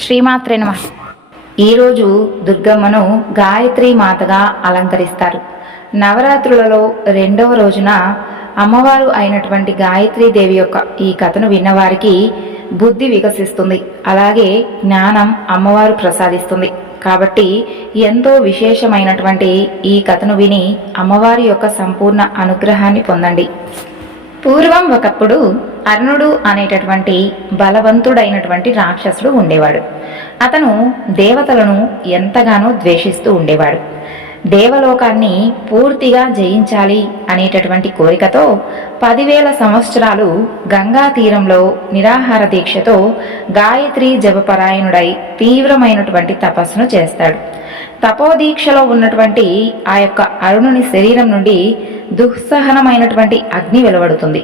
శ్రీమాత్రే నమః. ఈరోజు దుర్గమ్మను గాయత్రి మాతగా అలంకరిస్తారు. నవరాత్రులలో రెండవ రోజున అమ్మవారు అయినటువంటి గాయత్రీదేవి యొక్క ఈ కథను విన్నవారికి బుద్ధి వికసిస్తుంది, అలాగే జ్ఞానం అమ్మవారు ప్రసాదిస్తుంది. కాబట్టి ఎంతో విశేషమైనటువంటి ఈ కథను విని అమ్మవారి యొక్క సంపూర్ణ అనుగ్రహాన్ని పొందండి. పూర్వం ఒకప్పుడు అర్ణుడు అనేటటువంటి బలవంతుడైనటువంటి రాక్షసుడు ఉండేవాడు. అతను దేవతలను ఎంతగానో ద్వేషిస్తూ ఉండేవాడు. దేవలోకాన్ని పూర్తిగా జయించాలి అనేటటువంటి కోరికతో 10,000 సంవత్సరాలు గంగా తీరంలో నిరాహార దీక్షతో గాయత్రి జపపరాయణుడై తీవ్రమైనటువంటి తపస్సును చేస్తాడు. తపోదీక్షలో ఉన్నటువంటి ఆ యొక్క అరుణుని శరీరం నుండి దుస్సహనమైనటువంటి అగ్ని వెలువడుతుంది.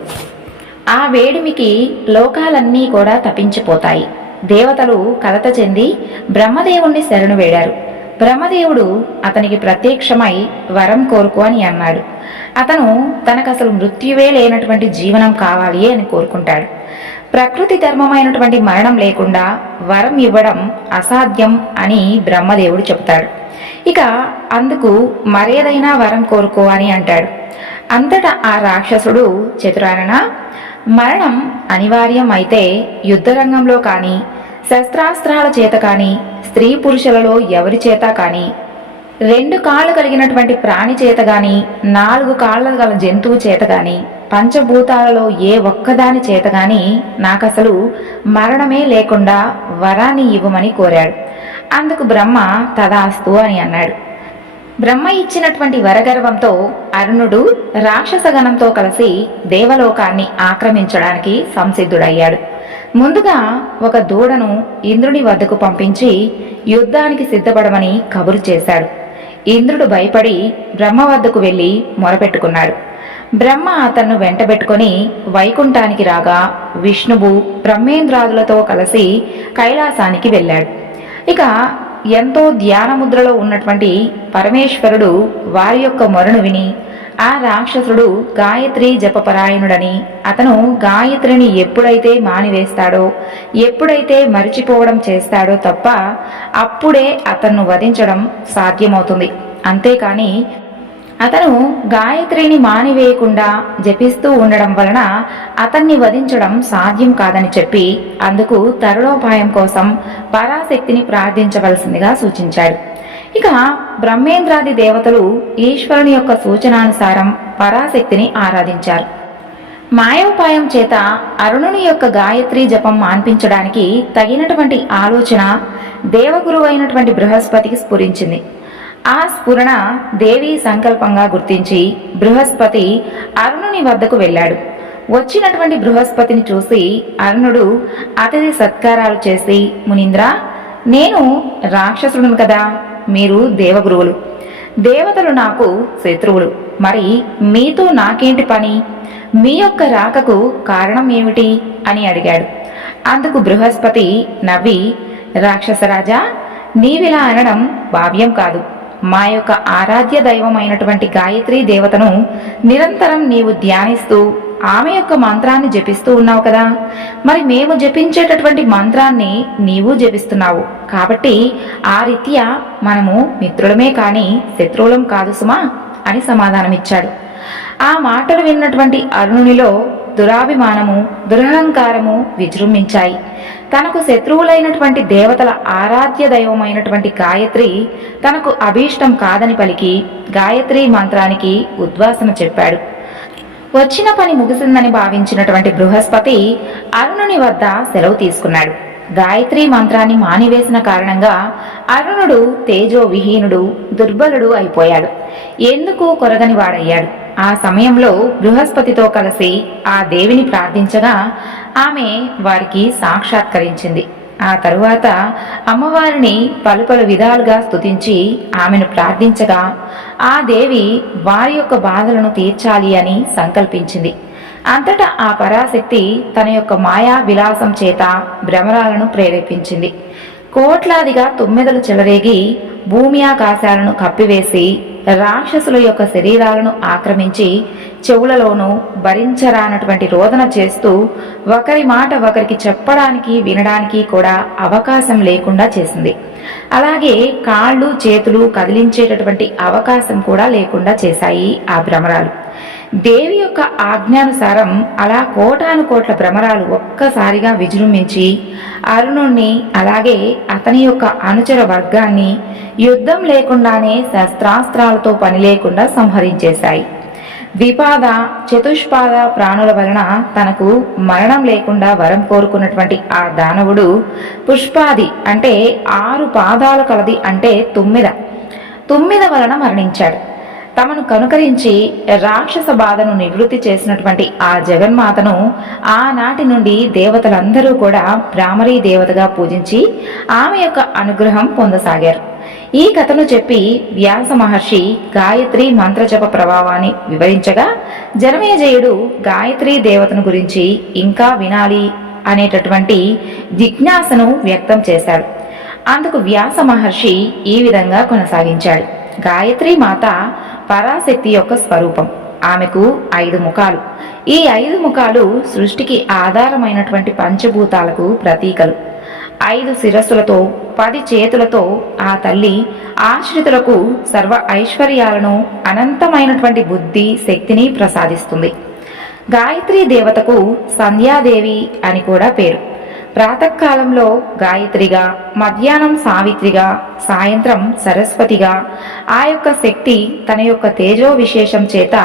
ఆ వేడిమికి లోకాలన్నీ కూడా తపించిపోతాయి. దేవతలు కలత చెంది బ్రహ్మదేవుణ్ణి శరణు వేడారు. బ్రహ్మదేవుడు అతనికి ప్రత్యక్షమై వరం కోరుకో అని అన్నాడు. అతను తనకసలు మృత్యువే లేనటువంటి జీవనం కావాలి అని కోరుకుంటాడు. ప్రకృతి ధర్మమైనటువంటి మరణం లేకుండా వరం ఇవ్వడం అసాధ్యం అని బ్రహ్మదేవుడు చెబుతాడు. ఇక అందుకు మరేదైనా వరం కోరుకో అని అంటాడు. అంతటా ఆ రాక్షసుడు చతురానన, మరణం అనివార్యం అయితే యుద్ధరంగంలో కానీ, శస్త్రాస్త్రాల చేత కానీ, స్త్రీ పురుషులలో ఎవరి చేత కానీ, 2 కాళ్ళు కలిగినటువంటి ప్రాణి చేత గాని, 4 కాళ్ళ గల జంతువు చేత గాని, పంచభూతాలలో ఏ ఒక్కదాని చేత గాని నాకసలు మరణమే లేకుండా వరాన్ని ఇవ్వమని కోరాడు. అందుకు బ్రహ్మ తదాస్తు అని అన్నాడు. బ్రహ్మ ఇచ్చినటువంటి వరగర్వంతో అరుణుడు రాక్షసగణంతో కలిసి దేవలోకాన్ని ఆక్రమించడానికి సంసిద్ధుడయ్యాడు. ముందుగా ఒక దూడను ఇంద్రుని వద్దకు పంపించి యుద్ధానికి సిద్ధపడమని కబురు చేశాడు. ఇంద్రుడు భయపడి బ్రహ్మ వద్దకు వెళ్లి మొరపెట్టుకున్నాడు. బ్రహ్మ అతన్ను వెంటబెట్టుకుని వైకుంఠానికి రాగా విష్ణువు బ్రహ్మేంద్రాదులతో కలిసి కైలాసానికి వెళ్ళాడు. ఇక ఎంతో ధ్యానముద్రలో ఉన్నటువంటి పరమేశ్వరుడు వారి యొక్క మొరను విని ఆ రాక్షసుడు గాయత్రి జపపరాయణుడని, అతను గాయత్రిని ఎప్పుడైతే మానివేస్తాడో, ఎప్పుడైతే మరిచిపోవడం చేస్తాడో తప్ప అప్పుడే అతన్ను వధించడం సాధ్యమవుతుంది. అంతేకాని అతను గాయత్రిని మానివేయకుండా జపిస్తూ ఉండడం వలన అతన్ని వధించడం సాధ్యం కాదని చెప్పి అందుకు తరుణోపాయం కోసం పరాశక్తిని ప్రార్థించవలసిందిగా సూచించాడు. ఇక బ్రహ్మేంద్రాది దేవతలు ఈశ్వరుని యొక్క సూచనానుసారం పరాశక్తిని ఆరాధించారు. మాయోపాయం చేత అరుణుని యొక్క గాయత్రి జపం మాన్పించడానికి తగినటువంటి ఆలోచన దేవగురువైనటువంటి బృహస్పతికి స్ఫురించింది. ఆ స్ఫురణ దేవి సంకల్పంగా గుర్తించి బృహస్పతి అరుణుని వద్దకు వెళ్ళాడు. వచ్చినటువంటి బృహస్పతిని చూసి అరుణుడు అతిథి సత్కారాలు చేసి, మునీంద్ర, నేను రాక్షసుడును కదా, మీరు దేవగురువులు, దేవతలు నాకు శత్రువులు, మరి మీతో నాకేంటి పని, మీ యొక్క రాకకు కారణం ఏమిటి అని అడిగాడు. అందుకు బృహస్పతి నవ్వి, రాక్షసరాజా, నీవిలా అనడం భావ్యం కాదు. మా యొక్క ఆరాధ్య దైవమైనటువంటి గాయత్రీ దేవతను నిరంతరం నీవు ధ్యానిస్తూ ఆమె యొక్క మంత్రాన్ని జపిస్తూ ఉన్నావు కదా, మరి మేము జపించేటటువంటి మంత్రాన్ని నీవు జపిస్తున్నావు, కాబట్టి ఆ రీత్యా మనము మిత్రులమే కాని శత్రువులం కాదు సుమా అని సమాధానమిచ్చాడు. ఆ మాటలు విన్నటువంటి అరుణునిలో దురాభిమానము, దురహంకారము విజృంభించాయి. తనకు శత్రువులైనటువంటి దేవతల ఆరాధ్య దైవమైనటువంటి గాయత్రి తనకు అభీష్టం కాదని పలికి గాయత్రి మంత్రానికి ఉద్వాసన చెప్పాడు. వచ్చిన పని ముగిసిందని భావించినటువంటి బృహస్పతి అరుణుని వద్ద సెలవు తీసుకున్నాడు. గాయత్రి మంత్రాన్ని మానివేసిన కారణంగా అరుణుడు తేజో విహీనుడు, దుర్బలుడు అయిపోయాడు. ఎందుకు కొరగని వాడయ్యాడు. ఆ సమయంలో బృహస్పతితో కలిసి ఆ దేవిని ప్రార్థించగా ఆమె వారికి సాక్షాత్కరించింది. ఆ తరువాత అమ్మవారిని పలు విధాలుగా స్తుతించి ఆమెను ప్రార్థించగా ఆ దేవి వారి యొక్క బాధలను తీర్చాలి అని సంకల్పించింది. అంతటా ఆ పరాశక్తి తన యొక్క మాయా విలాసం చేత భ్రమరాలను ప్రేరేపించింది. కోట్లాదిగా తుమ్మెదలు చెలరేగి భూమి ఆకాశాలను కప్పివేసి రాక్షసుల యొక్క శరీరాలను ఆక్రమించి చెవులలోనూ భరించరానటువంటి రోదన చేస్తూ ఒకరి మాట ఒకరికి చెప్పడానికి వినడానికి కూడా అవకాశం లేకుండా చేసింది. అలాగే కాళ్ళు చేతులు కదిలించేటటువంటి అవకాశం కూడా లేకుండా చేశాయి ఆ భ్రమరాలు. దేవి యొక్క ఆజ్ఞానుసారం అలా కోటాను కోట్ల భ్రమరాలు ఒక్కసారిగా విజృంభించి అరుణుణ్ణి అలాగే అతని యొక్క అనుచర వర్గాన్ని యుద్ధం లేకుండానే శస్త్రాస్త్రాలతో పని లేకుండా సంహరించేశాయి. ద్విపాద చతుష్పాద ప్రాణుల వలన తనకు మరణం లేకుండా వరం కోరుకున్నటువంటి ఆ దానవుడు పుష్పాది అంటే 6 పాదాలు కలది అంటే తుమ్మిద వలన మరణించాడు. తమను కనుకరించి రాక్షస బాధను నివృత్తి చేసినటువంటి ఆ జగన్మాతను ఆనాటి నుండి దేవతలందరూ కూడా భ్రామరీ దేవతగా పూజించి ఆమె యొక్క అనుగ్రహం పొందసాగారు. ఈ కథను చెప్పి వ్యాస మహర్షి గాయత్రి మంత్రజప ప్రభావాన్ని వివరించగా జనమేజయుడు గాయత్రీ దేవతను గురించి ఇంకా వినాలి అనేటటువంటి జిజ్ఞాసను వ్యక్తం చేశాడు. అందుకు వ్యాస మహర్షి ఈ విధంగా కొనసాగించాడు. గాయత్రీ మాత పరాశక్తి యొక్క స్వరూపం. ఆమెకు 5 ముఖాలు. ఈ 5 ముఖాలు సృష్టికి ఆధారమైనటువంటి పంచభూతాలకు ప్రతీకలు. 5 శిరస్సులతో 10 చేతులతో ఆ తల్లి ఆశ్రితులకు సర్వ ఐశ్వర్యాలను అనంతమైనటువంటి బుద్ధి శక్తిని ప్రసాదిస్తుంది. గాయత్రీ దేవతకు సంధ్యాదేవి అని కూడా పేరు. ప్రాతకాలంలో గాయత్రిగా, మధ్యాహ్నం సావిత్రిగా, సాయంత్రం సరస్వతిగా ఆ యొక్క శక్తి తన యొక్క తేజో విశేషం చేత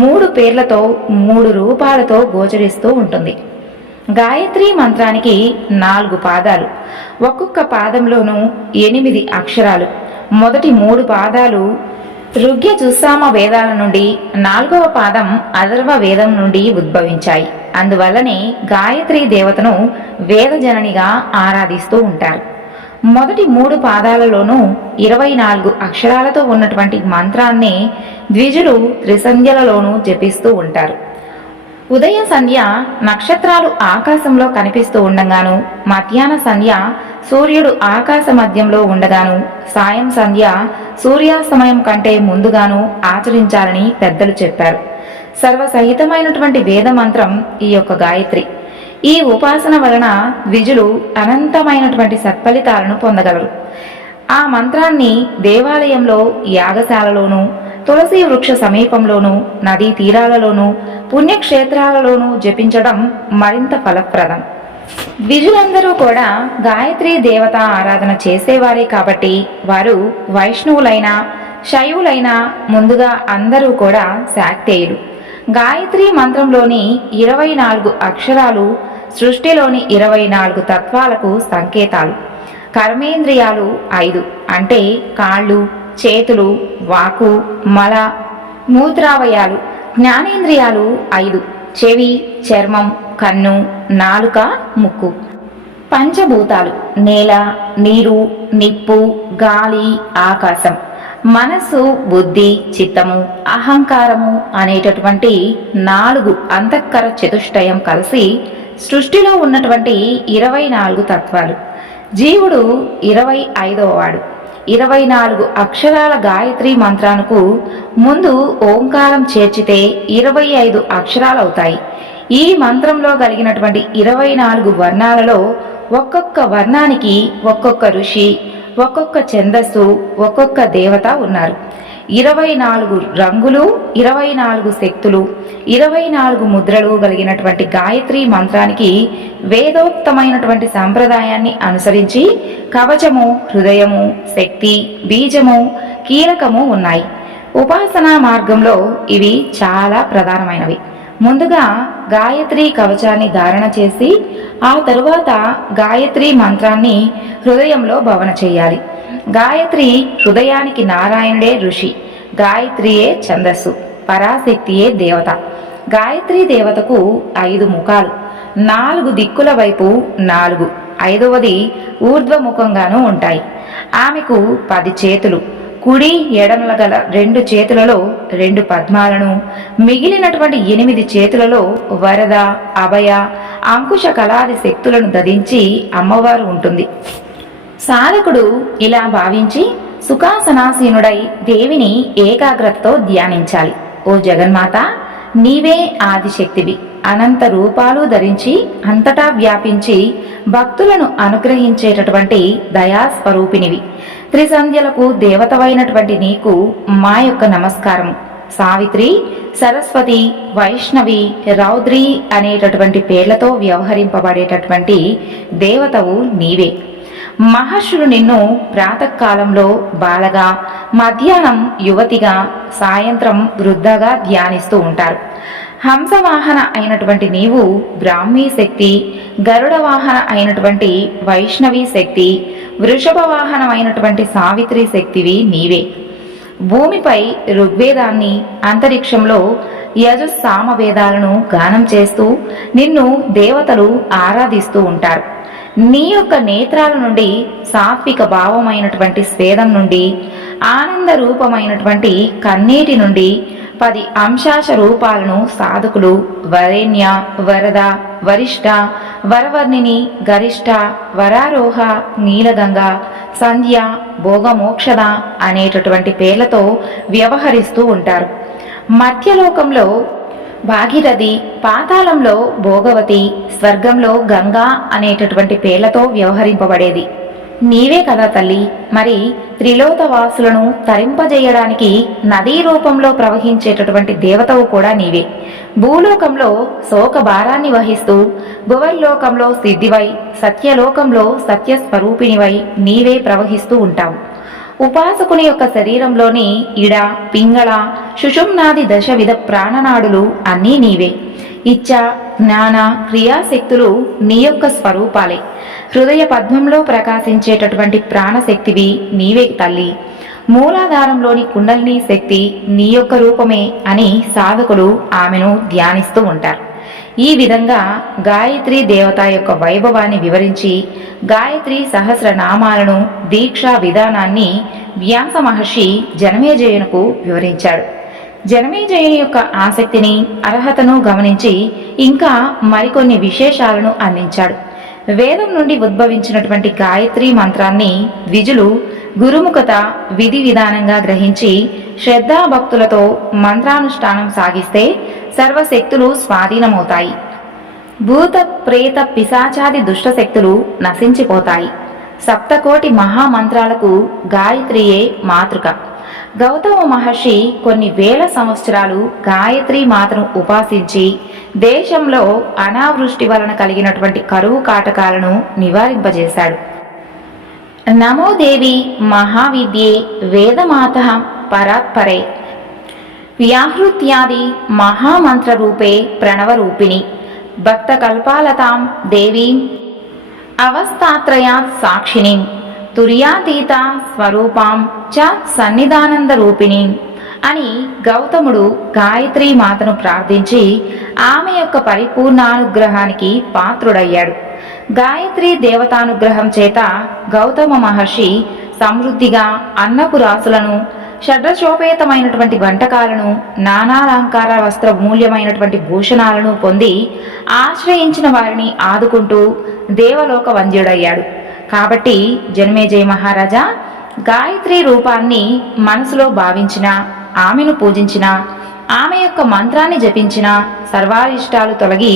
3 పేర్లతో 3 రూపాలతో గోచరిస్తూ ఉంటుంది. గాయత్రీ మంత్రానికి 4 పాదాలు. ఒక్కొక్క పాదంలోనూ 8 అక్షరాలు. మొదటి 3 పాదాలు ఋగ్య చుస్సామ వేదాల నుండి, 4వ పాదం అథర్వ వేదం నుండి ఉద్భవించాయి. అందువల్లనే గాయత్రీ దేవతను వేదజననిగా ఆరాధిస్తూ ఉంటారు. మొదటి 3 పాదాలలోనూ 24 అక్షరాలతో ఉన్నటువంటి మంత్రాన్ని ద్విజులు త్రిసంధ్యలలోనూ జపిస్తూ ఉంటారు. ఉదయ సంధ్య నక్షత్రాలు ఆకాశంలో కనిపిస్తూ ఉండగాను, మధ్యాహ్న సంధ్య సూర్యుడు ఆకాశ మధ్యంలో ఉండగాను, సాయం సంధ్య సూర్యాస్తమయం కంటే ముందుగాను ఆచరించాలని పెద్దలు చెప్పారు. సర్వసహితమైనటువంటి వేద మంత్రం ఈ యొక్క గాయత్రి. ఈ ఉపాసన వలన ద్విజులు అనంతమైనటువంటి సత్ఫలితాలను పొందగలరు. ఆ మంత్రాన్ని దేవాలయంలో, యాగశాలలోనూ, తులసి వృక్ష సమీపంలోనూ, నదీ తీరాలలోనూ, పుణ్యక్షేత్రాలలోనూ జపించడం మరింత ఫలప్రదం. ద్విజులందరూ కూడా గాయత్రీ దేవత ఆరాధన చేసేవారే కాబట్టి వారు వైష్ణవులైనా శైవులైనా ముందుగా అందరూ కూడా శాక్తేయులు. గాయత్రీ మంత్రంలోని 24 అక్షరాలు సృష్టిలోని 24 తత్వాలకు సంకేతాలు. కర్మేంద్రియాలు 5 అంటే కాళ్ళు, చేతులు, వాకు, మల, మూత్రావయాలు. జ్ఞానేంద్రియాలు 5 చెవి, చర్మం, కన్ను, నాలుక, ముక్కు. పంచభూతాలు నేల, నీరు, నిప్పు, గాలి, ఆకాశం. మనస్సు, బుద్ధి, చిత్తము, అహంకారము అనేటటువంటి 4 అంతఃకర చతుష్టయం కలిసి సృష్టిలో ఉన్నటువంటి 24 తత్వాలు. జీవుడు 25వ వాడు. 24 అక్షరాల గాయత్రీ మంత్రానికి ముందు ఓంకారం చేర్చితే 25 అక్షరాలవుతాయి. ఈ మంత్రంలో కలిగినటువంటి 24 వర్ణాలలో ఒక్కొక్క వర్ణానికి ఒక్కొక్క ఋషి, ఒక్కొక్క ఛందస్సు, ఒక్కొక్క దేవత ఉన్నారు. 24 రంగులు, 24 శక్తులు, 24 ముద్రలు కలిగినటువంటి గాయత్రీ మంత్రానికి వేదోక్తమైనటువంటి సంప్రదాయాన్ని అనుసరించి కవచము, హృదయము, శక్తి, బీజము, కీలకము ఉన్నాయి. ఉపాసనా మార్గంలో ఇవి చాలా ప్రధానమైనవి. ముందుగా గాయత్రీ కవచాన్ని ధారణ చేసి ఆ తరువాత గాయత్రీ మంత్రాన్ని హృదయంలో భవన చేయాలి. గాయత్రి హృదయానికి నారాయణుడే ఋషి, గాయత్రియే ఛందస్సు, పరాశక్తియే దేవత. గాయత్రీ దేవతకు 5 ముఖాలు, 4 దిక్కుల వైపు 4, 5వది ఊర్ధ్వముఖంగానూ ఉంటాయి. ఆమెకు 10 చేతులు, కుడి ఎడమల గల 2 చేతులలో 2 పద్మాలను, మిగిలినటువంటి 8 చేతులలో వరద, అభయ, అంకుశ కళాది శక్తులను ధరించి అమ్మవారు ఉంటుంది. సాధకుడు ఇలా భావించి సుఖాసనాసీనుడై దేవిని ఏకాగ్రతతో ధ్యానించాలి. ఓ జగన్మాత, నీవే ఆదిశక్తివి. అనంత రూపాలు ధరించి అంతటా వ్యాపించి భక్తులను అనుగ్రహించేటటువంటి దయాస్వరూపినివి. త్రిసంధ్యలకు దేవతవైనటువంటి నీకు మా యొక్క నమస్కారము. సావిత్రి, సరస్వతి, వైష్ణవి, రౌద్రి అనేటటువంటి పేర్లతో వ్యవహరింపబడేటటువంటి దేవతవు నీవే. మహర్షులు నిన్ను ప్రాతకాలంలో బాలగా, మధ్యాహ్నం యువతిగా, సాయంత్రం వృద్ధగా ధ్యానిస్తూ ఉంటారు. హంసవాహన అయినటువంటి నీవు బ్రాహ్మీ శక్తి, గరుడ వాహన అయినటువంటి వైష్ణవి శక్తి, వృషభ వాహనం అయినటువంటి సావిత్రి శక్తివి నీవే. భూమిపై ఋగ్వేదాన్ని, అంతరిక్షంలో యజుస్సామవేదాలను గానం చేస్తూ నిన్ను దేవతలు ఆరాధిస్తూ ఉంటారు. నీ యొక్క నేత్రాల నుండి సాత్విక భావమైనటువంటి స్వేదం నుండి, ఆనంద రూపమైనటువంటి కన్నీటి నుండి 10 అంశాశ రూపాలను సాధకులు వరేణ్య, వరద, వరిష్ట, వరవర్ణిని, గరిష్ట, వరారోహ, నీలగంగ, సంధ్య, భోగమోక్షద అనేటటువంటి పేర్లతో వ్యవహరిస్తూ ఉంటారు. మధ్యలోకంలో భాగీరథి, పాతాళంలో భోగవతి, స్వర్గంలో గంగా అనేటటువంటి పేర్లతో వ్యవహరింపబడేది నీవే కదా తల్లి. మరి త్రిలోకవాసులను తరింపజేయడానికి నదీ రూపంలో ప్రవహించేటటువంటి దేవతవు కూడా నీవే. భూలోకంలో శోక భారాన్ని వహిస్తూ, భువర్లోకంలో సిద్ధివై, సత్యలోకంలో సత్యస్వరూపిణివై నీవే ప్రవహిస్తూ ఉంటావు. ఉపాసకుని యొక్క శరీరంలోని ఇడ, పింగళ, సుషుమ్నాది దశవిధ ప్రాణనాడులు అన్నీ నీవే. ఇచ్చ, జ్ఞాన, క్రియాశక్తులు నీ యొక్క స్వరూపాలే. హృదయ పద్మంలో ప్రకాశించేటటువంటి ప్రాణశక్తివి నీవే తల్లి. మూలాధారంలోని కుండలిని శక్తి నీ యొక్క రూపమే అని సాధకులు ఆమెను ధ్యానిస్తూ ఉంటారు. ఈ విధంగా గాయత్రి దేవత యొక్క వైభవాన్ని వివరించి గాయత్రి సహస్రనామాలను, దీక్షా విధానాన్ని వ్యాస మహర్షి జనమేజయునకు వివరించాడు. జనమేజయుని యొక్క ఆసక్తిని, అర్హతను గమనించి ఇంకా మరికొన్ని విశేషాలను అందించాడు. వేదం నుండి ఉద్భవించినటువంటి గాయత్రి మంత్రాన్ని ద్విజులు గురుముఖత విధి విధానంగా గ్రహించి శ్రద్ధాభక్తులతో మంత్రానుష్ఠానం సాగిస్తే సర్వశక్తులు స్వాధీనమవుతాయి. భూత ప్రేత పిశాచాది దుష్టశక్తులు నశించిపోతాయి. సప్తకోటి మహామంత్రాలకు గాయత్రియే మాతృక. గౌతమ మహర్షి కొన్ని వేల సంవత్సరాలు గాయత్రి మాతను ఉపాసించి దేశంలో అనావృష్టి వలన కలిగినటువంటి కరువు కాటకాలను నివారింపజేశాడు. నమో దేవి మహావిద్యే వేదమాత పరాత్పరే వ్యాహృత్యాది మహామంత్ర రూపే ప్రణవరూపిణి భక్త కల్పాలతాం దేవీం అవస్థాత్రయాత్ సాక్షిణీం తుర్యాతీత స్వరూపాం చ సన్నిధానంద రూపిణి అని గౌతముడు గాయత్రి మాతను ప్రార్థించి ఆమె యొక్క పరిపూర్ణానుగ్రహానికి పాత్రుడయ్యాడు. గాయత్రి దేవతానుగ్రహం చేత గౌతమ మహర్షి సమృద్ధిగా అన్నపు రాసులను, షడ్రశోపేతమైనటువంటి వంటకాలను, నానాలంకార వస్త్ర మూల్యమైనటువంటి భూషణాలను పొంది ఆశ్రయించిన వారిని ఆదుకుంటూ దేవలోక వంద్యుడయ్యాడు. కాబట్టి జనమేజయ మహారాజా, గాయత్రి రూపాన్ని మనసులో భావించిన, ఆమెను పూజించిన, ఆమె యొక్క మంత్రాన్ని జపించిన సర్వారిష్టాలు తొలగి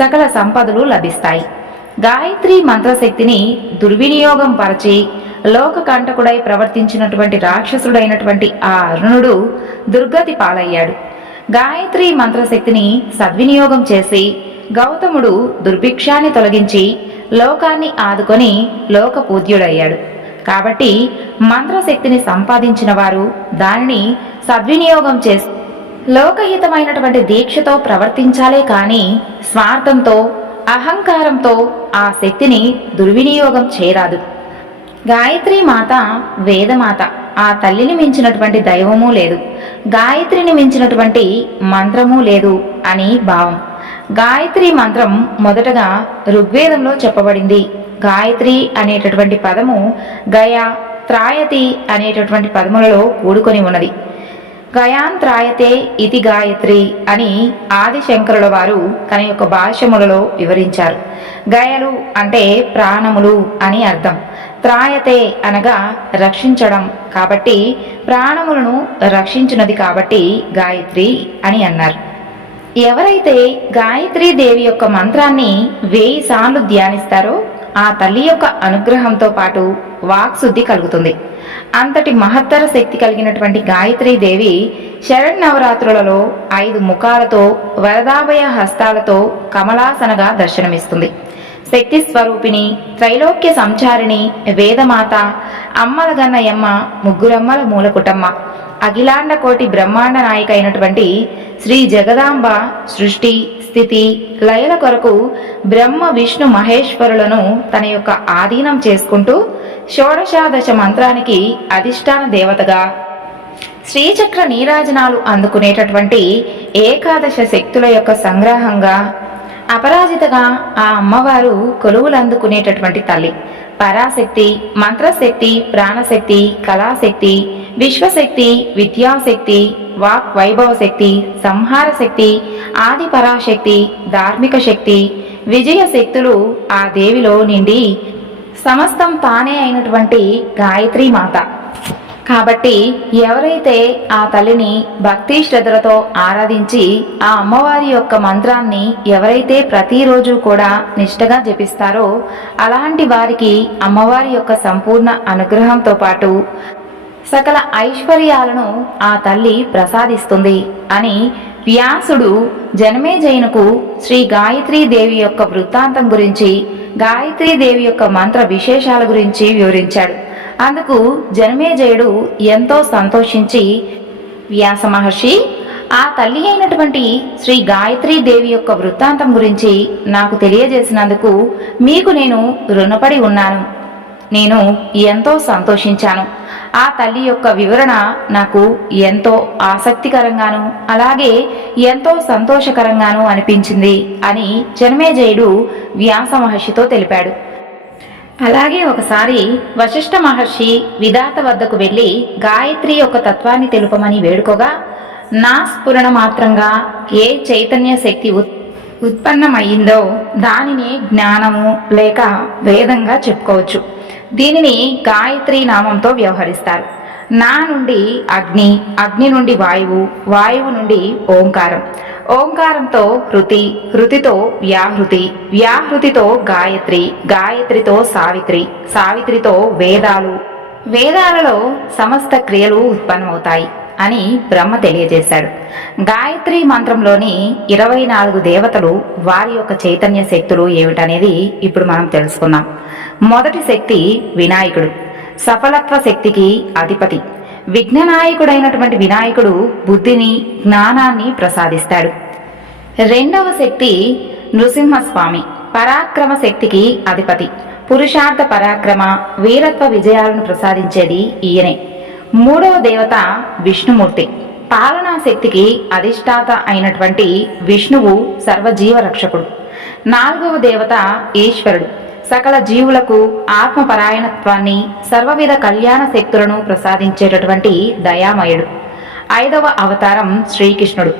సకల సంపదలు లభిస్తాయి. గాయత్రి మంత్రశక్తిని దుర్వినియోగం పరచి లోకకంటకుడై ప్రవర్తించినటువంటి రాక్షసుడైనటువంటి ఆ అరుణుడు దుర్గతి పాలయ్యాడు. గాయత్రి మంత్రశక్తిని సద్వినియోగం చేసి గౌతముడు దుర్భిక్షాన్ని తొలగించి లోకాన్ని ఆదుకొని లోకపూజ్యుడయ్యాడు. కాబట్టి మంత్రశక్తిని సంపాదించిన వారు దానిని సద్వినియోగం చేసి లోకహితమైనటువంటి దీక్షతో ప్రవర్తించాలే కానీ స్వార్థంతో, అహంకారంతో ఆ శక్తిని దుర్వినియోగం చేయరాదు. గాయత్రి మాత వేదమాత. ఆ తల్లిని మించినటువంటి దైవమూ లేదు, గాయత్రిని మించినటువంటి మంత్రమూ లేదు అని భావం. గాయత్రి మంత్రం మొదటగా ఋగ్వేదంలో చెప్పబడింది. గాయత్రి అనేటటువంటి పదము గయ, త్రాయతి అనేటటువంటి పదములలో కూడుకొని ఉన్నది. గయాంత్రాయతే ఇతి గాయత్రి అని ఆదిశంకరుల వారు తన యొక్క భాష్యములలో వివరించారు. గయలు అంటే ప్రాణములు అని అర్థం. త్రాయతే అనగా రక్షించడం కాబట్టి, ప్రాణములను రక్షించున్నది కాబట్టి గాయత్రి అని అన్నారు. ఎవరైతే గాయత్రీ దేవి యొక్క మంత్రాన్ని 1000 సార్లు ధ్యానిస్తారో ఆ తల్లి యొక్క అనుగ్రహంతో పాటు వాక్శుద్ధి కలుగుతుంది. అంతటి మహత్తర శక్తి కలిగినటువంటి గాయత్రీ దేవి శరన్నవరాత్రులలో 5 ముఖాలతో వరదాభయ హస్తాలతో కమలాసనగా దర్శనమిస్తుంది. శక్తి స్వరూపిణి, త్రైలోక్య సంచారిణి, వేదమాత, అమ్మలగన్నయమ్మ, ముగ్గురమ్మల మూలకుటమ్మ, అఖిలాండ కోటి బ్రహ్మాండ నాయిక అయినటువంటి శ్రీ జగదాంబ సృష్టి స్థితి లయల కొరకు బ్రహ్మ విష్ణు మహేశ్వరులను తన యొక్క ఆధీనం చేసుకుంటూ షోడశాదశ మంత్రానికి అధిష్టాన దేవతగా, శ్రీచక్ర నీరాజనాలు అందుకునేటటువంటి ఏకాదశ శక్తుల యొక్క సంగ్రహంగా, అపరాజితగా ఆ అమ్మవారు కొలువులు అందుకునేటటువంటి తల్లి. పరాశక్తి, మంత్రశక్తి, ప్రాణశక్తి, కళాశక్తి, విశ్వశక్తి, విద్యాశక్తి, వాక్ వైభవ శక్తి, సంహార శక్తి, ఆది పరాశక్తి, ధార్మిక శక్తి, విజయ శక్తులు ఆ దేవిలో నిండి సమస్తం తానే అయినటువంటి గాయత్రీ మాత. కాబట్టి ఎవరైతే ఆ తల్లిని భక్తి శ్రద్ధలతో ఆరాధించి ఆ అమ్మవారి యొక్క మంత్రాన్ని ఎవరైతే ప్రతిరోజు కూడా నిష్టగా జపిస్తారో అలాంటి వారికి అమ్మవారి యొక్క సంపూర్ణ అనుగ్రహంతో పాటు సకల ఐశ్వర్యాలను ఆ తల్లి ప్రసాదిస్తుంది అని వ్యాసుడు జనమేజయునకు శ్రీ గాయత్రీ దేవి యొక్క వృత్తాంతం గురించి, గాయత్రీ దేవి యొక్క మంత్ర విశేషాల గురించి వివరించాడు. అందుకు జనమేజయుడు ఎంతో సంతోషించి, వ్యాస మహర్షి, ఆ తల్లి అయినటువంటి శ్రీ గాయత్రీ దేవి యొక్క వృత్తాంతం గురించి నాకు తెలియజేసినందుకు మీకు నేను రుణపడి ఉన్నాను. నేను ఎంతో సంతోషించాను. ఆ తల్లి యొక్క వివరణ నాకు ఎంతో ఆసక్తికరంగాను అలాగే ఎంతో సంతోషకరంగాను అనిపించింది అని జనమేజయుడు వ్యాస మహర్షితో తెలిపాడు. అలాగే ఒకసారి వశిష్ఠ మహర్షి విధాత వద్దకు వెళ్లి గాయత్రి యొక్క తత్వాన్ని తెలుపమని వేడుకోగా, నా స్ఫురణ మాత్రంగా ఏ చైతన్య శక్తి ఉత్పన్నమయ్యిందో దానిని జ్ఞానము లేక వేదంగా చెప్పుకోవచ్చు. దీనిని గాయత్రి నామంతో వ్యవహరిస్తారు. నా నుండి అగ్ని, అగ్ని నుండి వాయువు, వాయువు నుండి ఓంకారం, ఓంకారంతో హృతి, హృతితో వ్యాహృతి, వ్యాహృతితో గాయత్రి, గాయత్రితో సావిత్రి, సావిత్రితో వేదాలు, వేదాలలో సమస్త క్రియలు ఉత్పన్నమవుతాయి అని బ్రహ్మ తెలియజేశాడు. గాయత్రి మంత్రంలోని 24 దేవతలు, వారి యొక్క చైతన్య శక్తులు ఏమిటనేది ఇప్పుడు మనం తెలుసుకుందాం. మొదటి శక్తి వినాయకుడు, సఫలత్వ శక్తికి అధిపతి. విఘ్ననాయకుడైనటువంటి వినాయకుడు బుద్ధిని, జ్ఞానాన్ని ప్రసాదిస్తాడు. రెండవ శక్తి నృసింహస్వామి, పరాక్రమ శక్తికి అధిపతి. పురుషార్థ పరాక్రమ, వీరత్వ విజయాలను ప్రసాదించేది ఈయనే. మూడవ దేవత విష్ణుమూర్తి, పాలనా శక్తికి అధిష్టాత అయినటువంటి విష్ణువు సర్వజీవ రక్షకుడు. నాలుగవ దేవత ఈశ్వరుడు, సకల జీవులకు ఆత్మపరాయణత్వాన్ని, సర్వవిధ కళ్యాణ శక్తులను ప్రసాదించేటటువంటి దయామయుడు. ఐదవ అవతారం శ్రీకృష్ణుడు,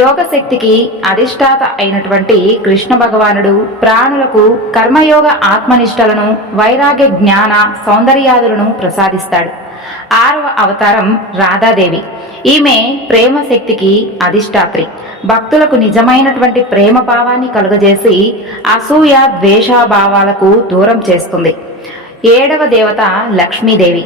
యోగ శక్తికి అధిష్టాత అయినటువంటి కృష్ణ భగవానుడు ప్రాణులకు కర్మయోగ ఆత్మనిష్టలను, వైరాగ్య జ్ఞాన సౌందర్యాదులను ప్రసాదిస్తాడు. ఆరవ అవతారం రాధాదేవి, ఈమె ప్రేమ శక్తికి అధిష్టాత్రి. భక్తులకు నిజమైనటువంటి ప్రేమ భావాన్ని కలుగజేసి అసూయ ద్వేషాభావాలకు దూరం చేస్తుంది. ఏడవ దేవత లక్ష్మీదేవి,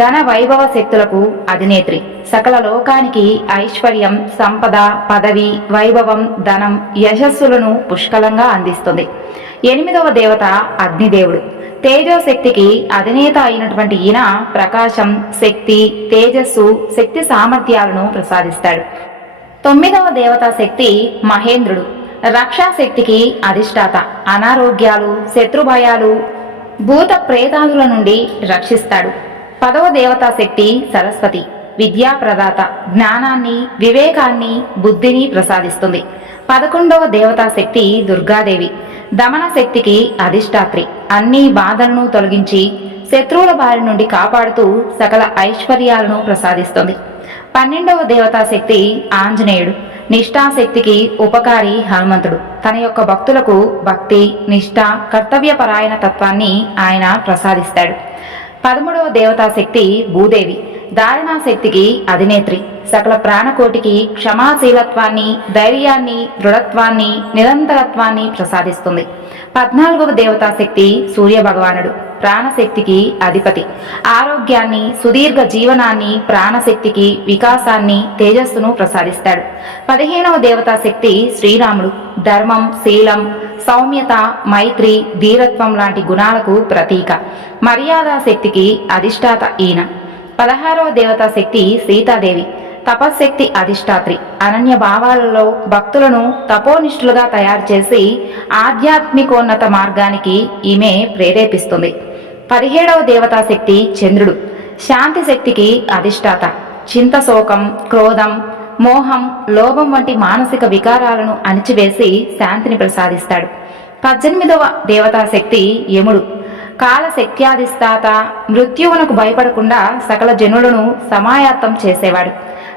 ధన వైభవ శక్తులకు అధినేత్రి. సకల లోకానికి ఐశ్వర్యం, సంపద, పదవి, వైభవం, ధనం, యశస్సులను పుష్కలంగా అందిస్తుంది. ఎనిమిదవ దేవత అగ్నిదేవుడు, తేజోశక్తికి అధినేత అయినటువంటి ఈయన ప్రకాశం, శక్తి, తేజస్సు, శక్తి సామర్థ్యాలను ప్రసాదిస్తాడు. తొమ్మిదవ దేవతా శక్తి మహేంద్రుడు, రక్షాశక్తికి అధిష్టాత. అనారోగ్యాలు, శత్రుభయాలు, భూత ప్రేతాదుల నుండి రక్షిస్తాడు. పదవ దేవతా శక్తి సరస్వతి, విద్యాప్రదాత. జ్ఞానాన్ని, వివేకాన్ని, బుద్ధిని ప్రసాదిస్తుంది. 11వ దేవతా శక్తి దుర్గాదేవి, దమన శక్తికి అధిష్టాత్రి. అన్ని బాధలను తొలగించి శత్రువుల బారి నుండి కాపాడుతూ సకల ఐశ్వర్యాలను ప్రసాదిస్తుంది. 12వ దేవతా శక్తి ఆంజనేయుడు, నిష్ఠాశక్తికి ఉపకారి హనుమంతుడు. తన యొక్క భక్తులకు భక్తి, నిష్ఠ, కర్తవ్యపరాయణ తత్వాన్ని ఆయన ప్రసాదిస్తాడు. 13వ దేవతాశక్తి భూదేవి. ధారణాశక్తికి అధినేత్రి. సకల ప్రాణకోటికి క్షమాశీలత్వాన్ని, ధైర్యాన్ని, దృఢత్వాన్ని, నిరంతరత్వాన్ని ప్రసాదిస్తుంది. 14వ దేవతాశక్తి సూర్య భగవానుడు. ప్రాణశక్తికి అధిపతి. ఆరోగ్యాన్ని, సుదీర్ఘ జీవనాన్ని, ప్రాణశక్తికి వికాసాన్ని, తేజస్సును ప్రసాదిస్తాడు. 15వ దేవతాశక్తి శ్రీరాముడు. ధర్మం, శీలం, సౌమ్యత, మైత్రి, ధీరత్వం లాంటి గుణాలకు ప్రతీక. మర్యాదా శక్తికి అధిష్టాత ఈయన. 16వ దేవతాశక్తి సీతాదేవి. తపశ్శక్తి అధిష్టాత్రి. అనన్య భావాలలో భక్తులను తపోనిష్ఠులుగా తయారు చేసి ఆధ్యాత్మికోన్నత మార్గానికి ఈమె ప్రేరేపిస్తుంది. 17వ దేవతాశక్తి చంద్రుడు. శాంతి శక్తికి అధిష్టాత. చింత, శోకం, క్రోధం, మోహం, లోభం వంటి మానసిక వికారాలను అణిచివేసి శాంతిని ప్రసాదిస్తాడు. 18వ దేవతాశక్తి యముడు. కాలశక్త్యాధిష్టాత. మృత్యువునకు భయపడకుండా సకల జనులను సమాయత్తం చేసేవాడు.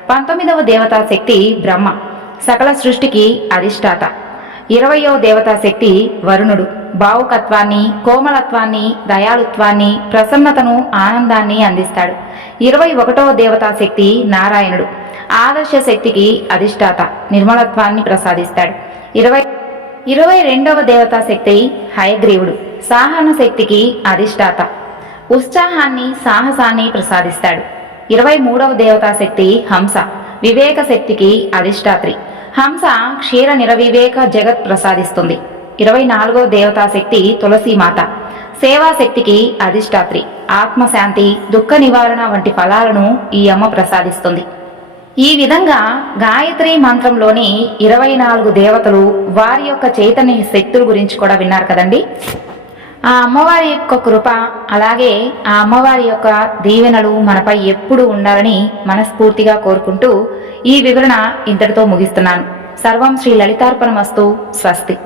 19వ దేవతాశక్తి బ్రహ్మ. సకల సృష్టికి అధిష్టాత. 20వ దేవతాశక్తి వరుణుడు. భావుకత్వాన్ని, కోమలత్వాన్ని, దయాళుత్వాన్ని, ప్రసన్నతను, ఆనందాన్ని అందిస్తాడు. 21వ దేవతాశక్తి నారాయణుడు. ఆదర్శ శక్తికి అధిష్టాత. నిర్మలత్వాన్ని ప్రసాదిస్తాడు. 22వ దేవతాశక్తి హయగ్రీవుడు. సాహన శక్తికి అధిష్టాత. ఉత్సాహాన్ని, సాహసాన్ని ప్రసాదిస్తాడు. 23వ దేవతాశక్తి హంస. వివేక శక్తికి అధిష్టాత్రి. హంస క్షీర నిరవివేక జగత్ ప్రసాదిస్తుంది. 24వ దేవతాశక్తి తులసీమాత. సేవాశక్తికి అధిష్టాత్రి. ఆత్మశాంతి, దుఃఖ నివారణ వంటి ఫలాలను ఈ అమ్మ ప్రసాదిస్తుంది. ఈ విధంగా గాయత్రి మంత్రంలోని 24 దేవతలు, వారి యొక్క చైతన్య శక్తుల గురించి కూడా విన్నారు కదండి. ఆ అమ్మవారి యొక్క కృప, అలాగే ఆ అమ్మవారి యొక్క దీవెనలు మనపై ఎప్పుడు ఉండాలని మనస్ఫూర్తిగా కోరుకుంటూ ఈ వివరణ ఇంతటితో ముగిస్తున్నాను. సర్వం శ్రీ లలితార్పణమస్తు. స్వస్తి.